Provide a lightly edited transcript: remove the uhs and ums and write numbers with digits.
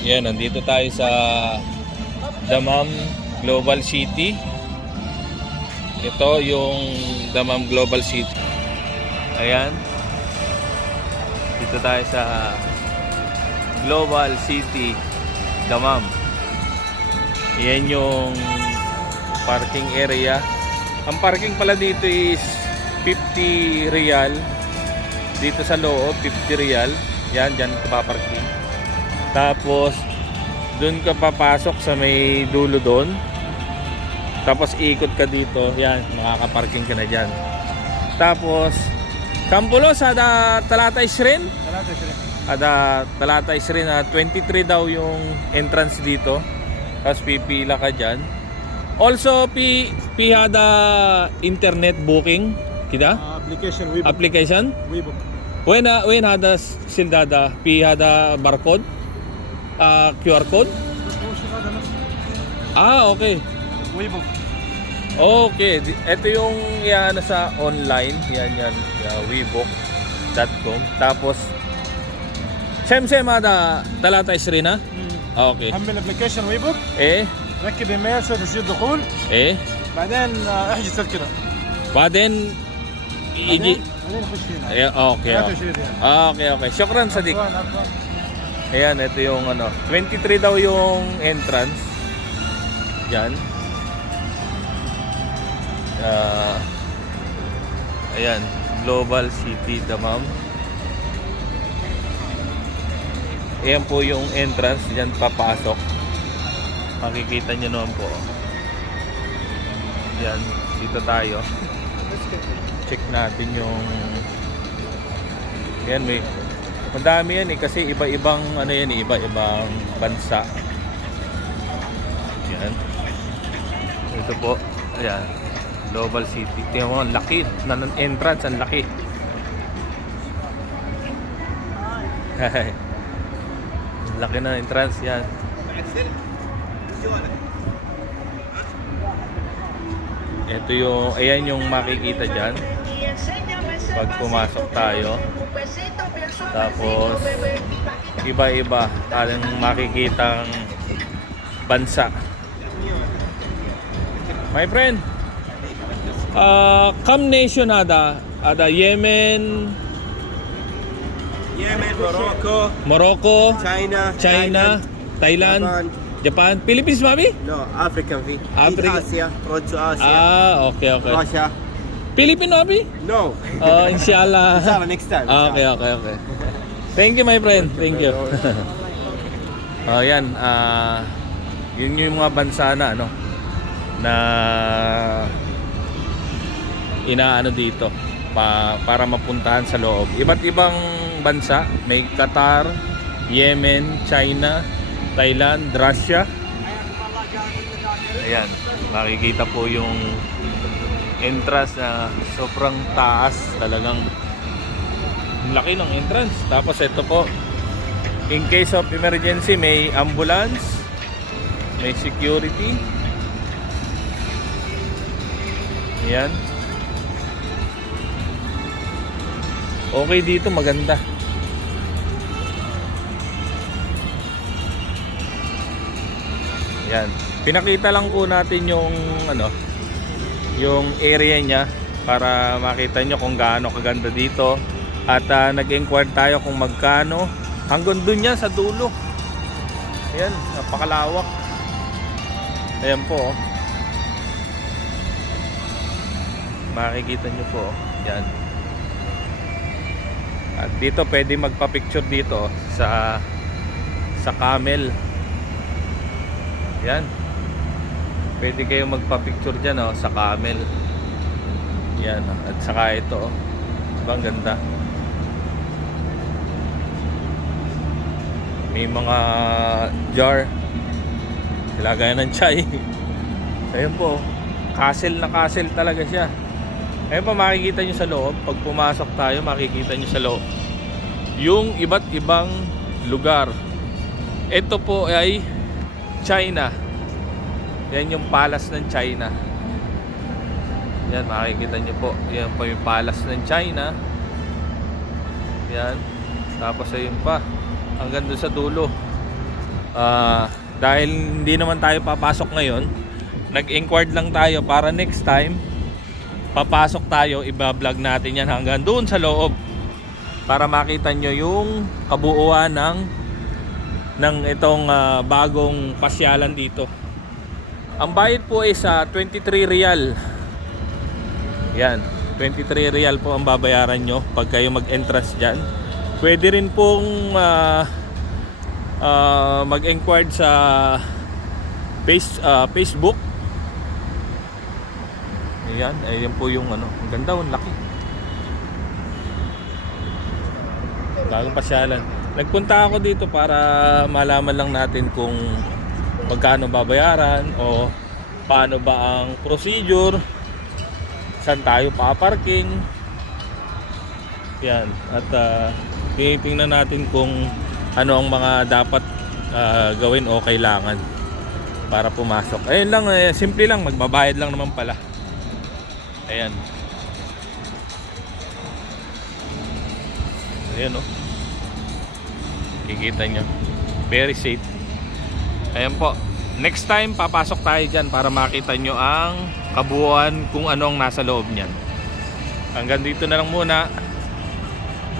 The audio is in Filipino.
Yan, nandito tayo sa Dammam Global City. Ito yung Dammam Global City. Ayan. Dito tayo sa Global City Dammam. Yan yung parking area. Ang parking pala dito is 50 real. Dito sa loob 50 real. Yan, dyan ka paparking. Tapos doon ka papasok sa may dulo doon. Tapos ikot ka dito. Yan, makakaparking ka na dyan. Tapos Kampulos ada Talatay Srin. Ada Talatay Srin na 23 daw yung entrance dito. Tapos pipila ka dyan. Also hada internet booking kita? Application WeBook. Application? WeBook. When hada sildada hada barcode? QR code? Okay. WeBook. Okay, ito yung yan sa online, yan webook.com. Tapos same ada Talatay Srin na? Okay. حمل ابلكيشن ويبوك، Eh, ركب ايميل، سوي تسجيل دخول، بعدين احجز تذكره. بعدين يجي بعدين خش هنا. okay. 23 ريال. Okay. Syukran Sadik. عفواً. Ayan, ito yung 23 daw yung entrance. Yan. Ayan, Global City Dammam. Ayan po yung entrance, diyan papasok. Makikita nyo naman po. Yan, dito tayo. Check natin yung yan, madami yan kasi iba-ibang iba-ibang bansa. Yan. Ito po, ayan, Global City. Tingnan mo, ang laki ng entrance, ang laki. Laki ng entrance yan. Ito yung, ayan yung makikita dyan pag pumasok tayo. Tapos iba-iba ang makikitang bansa. My friend, come nation ada Yemen, Morocco, China, Thailand, Japan, Philippines mami? No, African fee. Africa. Asia, road to Asia. Okay. Russia. Philippine mami? No. Inshallah. Inshallah, next time. Okay. Thank you my friend. Thank you. Yan, yun yung mga bansa na na inaano dito para mapuntahan sa loob. Iba't ibang bansa, may Qatar, Yemen, China, Thailand, Russia. Ayan, makikita po yung entrance na sobrang taas, talagang laki ng entrance. Tapos ito po, in case of emergency, may ambulance, may security. Ayan. Okay dito, maganda. Ayan. Pinakita lang po natin yung yung area niya para makita nyo kung gaano kaganda dito. At nag-inquire tayo kung magkano. Hanggang dun yan sa dulo. Ayan, napakalawak. Ayan po. Makikita nyo po. Yan. At dito pwede magpa-picture dito sa camel. Yan. Pwede kayo magpa-picture dyan sa camel. Yan. At saka ito. Diba ang ganda? May mga jar. Ilagayan ng chai. Ayun po. Castle na castle talaga siya. Ayun pa, makikita nyo sa loob. Pag pumasok tayo, makikita nyo sa loob yung iba't ibang lugar. Ito po ay China. Yan yung palace ng China. Yan, makikita nyo po. Yan po yung palace ng China. Yan. Tapos ayun pa, hanggang doon sa dulo. Dahil hindi naman tayo papasok ngayon, nag-inquired lang tayo para next time papasok tayo, iba-vlog natin yan hanggang doon sa loob para makita nyo yung kabuuan ng itong bagong pasyalan dito. Ang bayad po ay sa 23 rial. Yan, 23 rial po ang babayaran nyo pag kayo mag-entrance dyan. Pwede rin pong mag-enquire sa Facebook. Ayan, ayan po yung ano, ang ganda, ang laki. Bagong pasyalan. Nagpunta ako dito para malaman lang natin kung magkano babayaran o paano ba ang procedure, saan tayo pa-parking. Yan, at tingnan natin kung ano ang mga dapat gawin o kailangan para pumasok. Ayun lang, simple lang, magbabayad lang naman pala. Ayan. Ayan, oh. Kikita nyo, very safe. Ayan po, next time papasok tayo dyan para makita nyo ang kabuuan kung ano ang nasa loob nyan. Hanggang dito na lang muna.